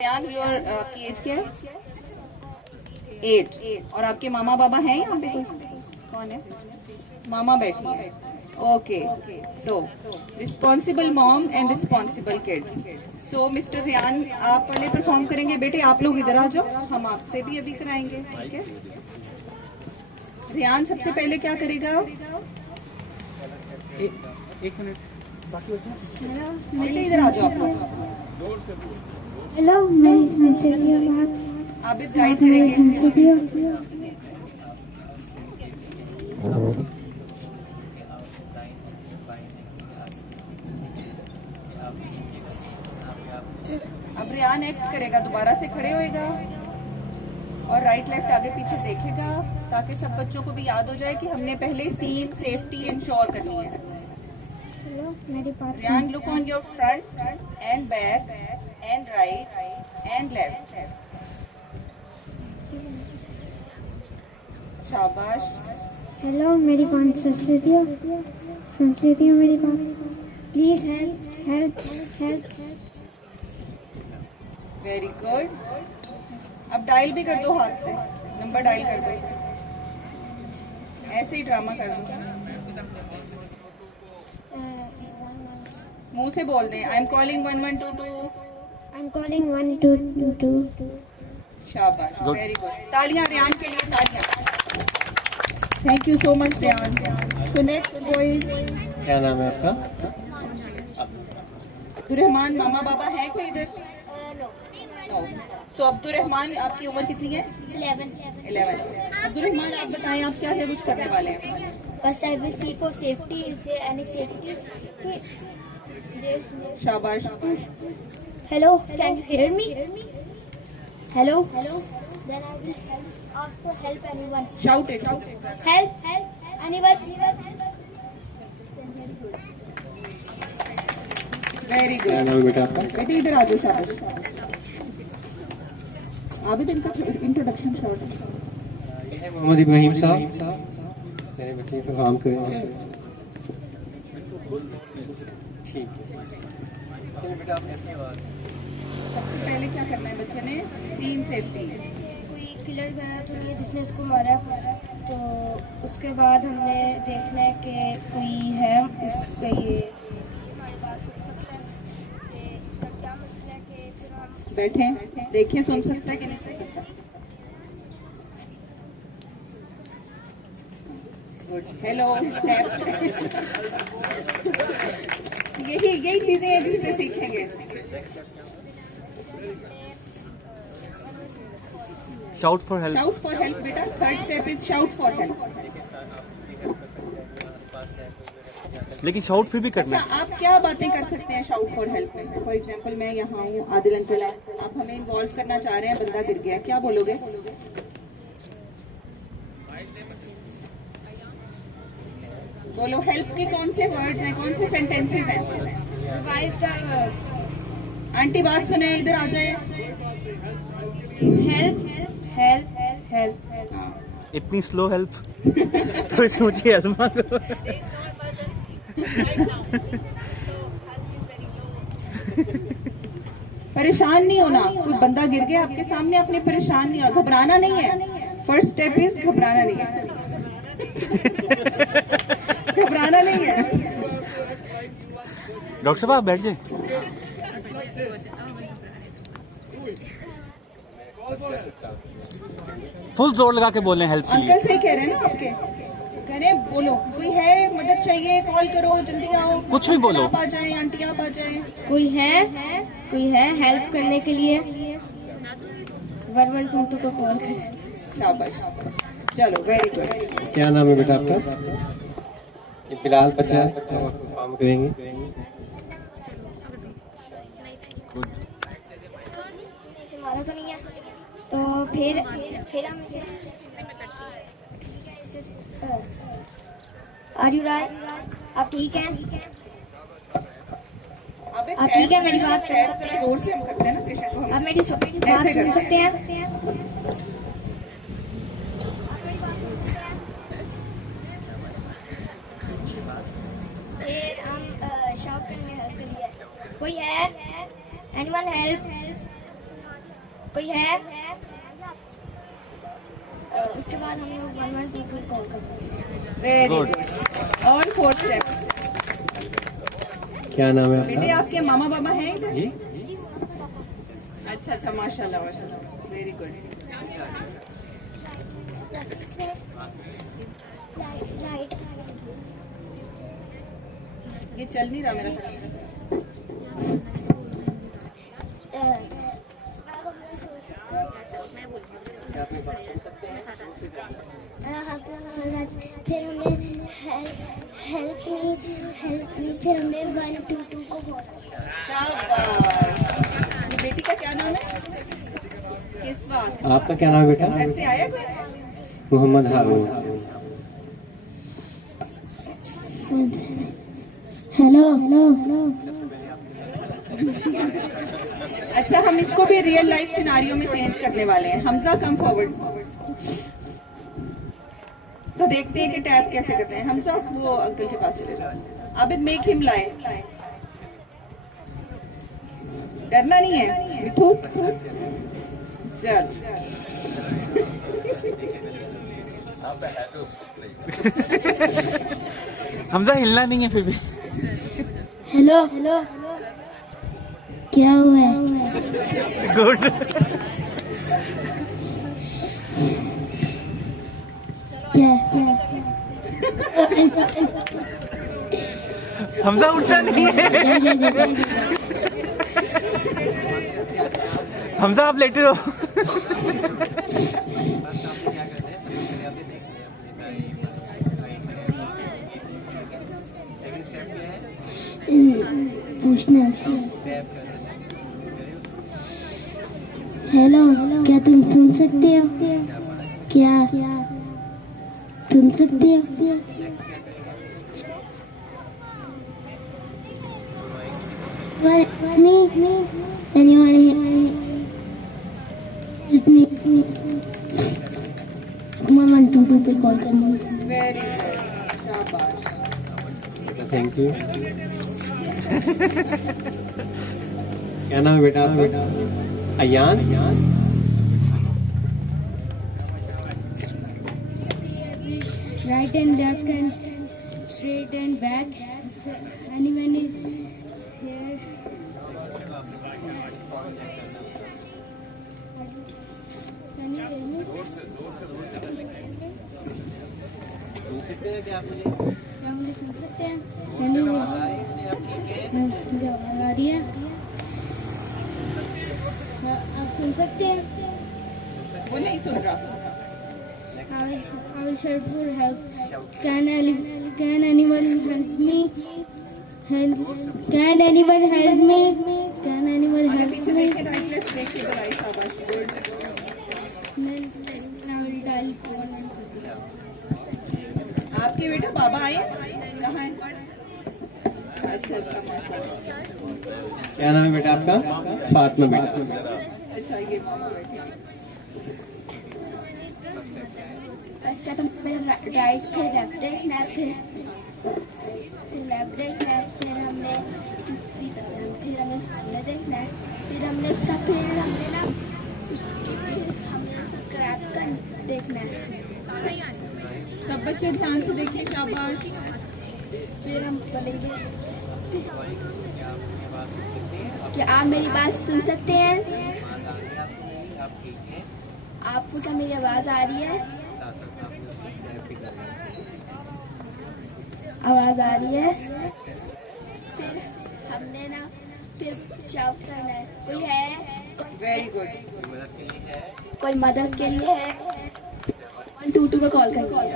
Ryan your की as क्या है? 8। और आपके मामा बाबा हैं यहाँ पे कोई? कौन है? मामा बैठी है। Okay, so responsible mom and responsible kid. So mister Reyan आप पहले परफॉर्म करेंगे। बेटे आप लोग इधर आ जाओ, हम आपसे भी अभी कराएंगे, ठीक है? रेयान सबसे पहले क्या करेगा? एक मिनट बाकी बेटे इधर आ जाओ आप लोग। हेलो, मेरी संस्कृति बात आबिद गाइड करेंगे। अब रेयान एक्ट करेगा, दोबारा से खड़े होएगा और राइट लेफ्ट आगे पीछे देखेगा ताकि सब बच्चों को भी याद हो जाए कि हमने पहले सीन सेफ्टी इंश्योर करनी है। हेलो, मेरी बात Reyan look on your front and back and right and left. शाबाश। हेलो, मेरी बात संस्कृति मेरी बात please help help help. Very good. अब डायल भी कर दो, हाथ से नंबर डायल कर दो। ऐसे ही ड्रामा कर दो, मुंह से बोल दें। I am calling 1122। I am calling 1222। शाबाश, वेरी गुड। तालियां रेयान के लिए, तालियां। Thank you so much Reyan. So next boys, क्या नाम है आपका? अब्दुर्रहमान मामा बाबा है कोई इधर? नो। सो अब्दुर्रहमान आपकी उम्र कितनी है? 11। अब्दुर्रहमान आप बताएं, आप क्या क्या कुछ करने वाले हैं? First, I will see for safety. Is there any safety? There's no. शाबाश। Hello, can you hear me? Hello. Then I will ask for help. Anyone? Shout it, shout it. Help. Anyone? Very क्या good. नाम है बेटा आपका? बेटे इधर आ जाओ, शाबाश। आबिद इनका इंट्रोडक्शन शॉर्ट। ये है मोहम्मद इब्राहिम साहब, मेरे बच्चे को काम करेंगे। ठीक है, चलिए बेटा आप इसके बाद सबसे पहले क्या करना है बच्चे ने? Scene safety. कोई किलर वगैरह तो नहीं है जिसने इसको मारा, तो उसके बाद हमने देखना है कि कोई है इसका ये हमारे पास सुन सकता है कि इसका क्या मसला है, कि फिर हम बैठे देखिए, सुन सकता है कि नहीं सुन सकता? गुड। हेलो, यही चीजें हैं जिससे सीखेंगे। Shout for help. Shout for help बेटा, third step is shout for help. लेकिन शाउट फिर भी करना अच्छा, आप क्या बातें कर सकते हैं शाउट फॉर हेल्प में? फॉर एग्जांपल मैं यहाँ हूँ, आदिल अंकल है, आप हमें इन्वॉल्व करना चाह रहे हैं, बंदा गिर गया, क्या बोलोगे? बोलो, हेल्प के कौन से वर्ड्स हैं, कौन से सेंटेंसेस हैं? रिवाइव द आंटी बात सुने, इधर आ जाए। Help help help. हाँ। इतनी स्लो हेल्प तो इसे मुझे हेल्प मांगो। परेशान नहीं होना। कोई बंदा गिर गया आपके सामने, आपने परेशान नहीं होना, घबराना नहीं है। फर्स्ट स्टेप इज घबराना नहीं है। घबराना नहीं है। डॉक्टर साहब आप बैठ जाए। फुल जोर लगा के बोल रहे हैं हेल्प के लिए। अंकल सही कह रहे हैं ना आपके? कह रहे हैं बोलो, कोई है मदद चाहिए, कॉल करो, जल्दी आओ। कुछ भी बोलो। आप आ जाए, आंटी आप आ जाए। कोई है हेल्प करने के लिए 1122 को कॉल करें। शाबाश, चलो वेरी गुड। क्या नाम है बेटा आपका? ये फिलहाल बच्चा काम करेंगे। हमारा तो नहीं है, तो फिर हम आर यू राइट? आप ठीक हैं? आप ठीक है? मेरी बात सुन सकते हैं? जोर से हम करते हैं ना पेशेंट को। आप मेरी बात सुन सकते हैं? फिर हम शाउट करेंगे हेल्प के लिए। कोई है? Anyone help? कोई है? उसके बाद हम लोग 112 कॉल करते हैं। Very Good. गुड। और 4 स्टेप। क्या नाम है बेटे आपका? आपके मामा बाबा हैं इधर? जी अच्छा अच्छा, माशाल्लाह माशाल्लाह, वेरी गुड। ये चल नहीं रहा मेरा ख्याल। फिर हमने हेल्प नहीं, फिर हमने 122 को बोला। शाबाश। ये बेटी का क्या नाम है? किस्वा। आपका क्या नाम है बेटा? घर से आया कोई? मोहम्मद हारून। हेलो। अच्छा, हम इसको भी रियल लाइफ सिनारियो में चेंज करने वाले हैं। Hamza come forward. सो देखते हैं कि टैप कैसे करते हैं। हमजा वो अंकल के पास चले जाओ। आबिद मेक हिम लाए। डरना नहीं है मिठू। चल हमजा हिलना नहीं है फिर भी। हेलो। क्या हुआ है? गुड। क्या? हमजा उठता नहीं है। हमजा आप लेटे रहो। पूछना। हेलो, क्या तुम सुन सकते हो? क्या सुन सकते हो? Me? Anyone help me? 112 पे कॉल करनी है। वेरी गुड, शाबाश। Thank you. क्या नाम है बेटा आपका? Ayan. Right and left and straight and back. Anyone is here? Can you hear me? क्या मुझे सुन सकते हैं? Can you hear me? मुझे आवाज आ रही है? आप सुन सकते हैं? वो नहीं सुन रहा। I will shout for help. Can anyone help me? Can anyone help me? Can anyone आगे help पीछे me? देखे, राइट लेफ्ट देखे, बड़ाई शाबाश, good. Then I will dial 112. आपके बेटा बाबा आए? कहाँ है? अच्छा अच्छा, माशाल्लाह। क्या नाम है बेटा आपका? फातिमा बेटा। अच्छा, ये मामा बैठे हैं। फर्स्ट स्टेप में राइट फिर लेफ्ट देखना, फिर लेफ्ट देखना, फिर हमने दूसरी तरफ, फिर हमें सामने देखना है, फिर हमने इसका, फिर हमने ना उसकी, फिर हमने सब्सक्राइब कर देखना है। सब बच्चे ध्यान से देखिए, शाबाश। फिर हम बोलेंगे कि आप मेरी बात सुन सकते हैं? आपको क्या मेरी आवाज आ रही है? आवाज आ रही है? फिर हमने ना फिर शाउट करना है। कोई है? Very good. कोई मदद के लिए है? 122 का कॉल करना है।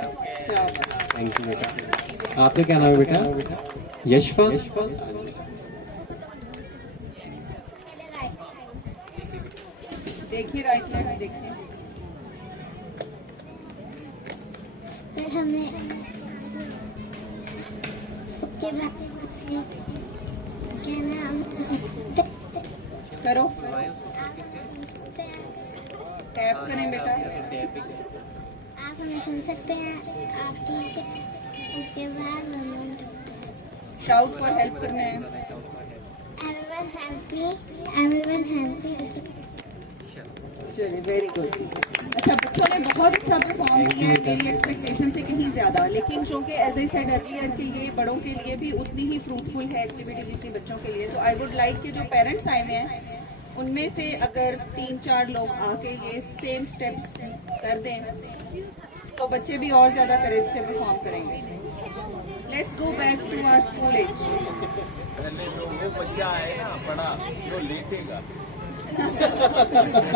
थैंक यू बेटा। आपका क्या नाम है बेटा? यशफा। देखिए, राइट लेफ्ट देखिए। फिर हमने करो, टैप करें बेटा। आप हमें सुन सकते हैं? आपकी उसके बाद शाउट फॉर हेल्प करना है। everyone help me, everyone help me। चलिए वेरी गुड। अच्छा, बच्चों ने बहुत अच्छा परफॉर्म किया है मेरी एक्सपेक्टेशन से कहीं ज़्यादा, लेकिन चूँकि एज आई सेड अर्लियर कि ये बड़ों के लिए भी उतनी ही फ्रूटफुल है एक्टिविटी जितनी बच्चों के लिए, तो आई वुड लाइक कि जो पेरेंट्स आए हुए हैं उनमें से अगर 3-4 लोग आके ये सेम स्टेप्स कर दें तो बच्चे भी और ज़्यादा करेज से परफॉर्म करेंगे। Let's go back to our school age. पहले जो वो बच्चा है ना बड़ा जो लेटेगा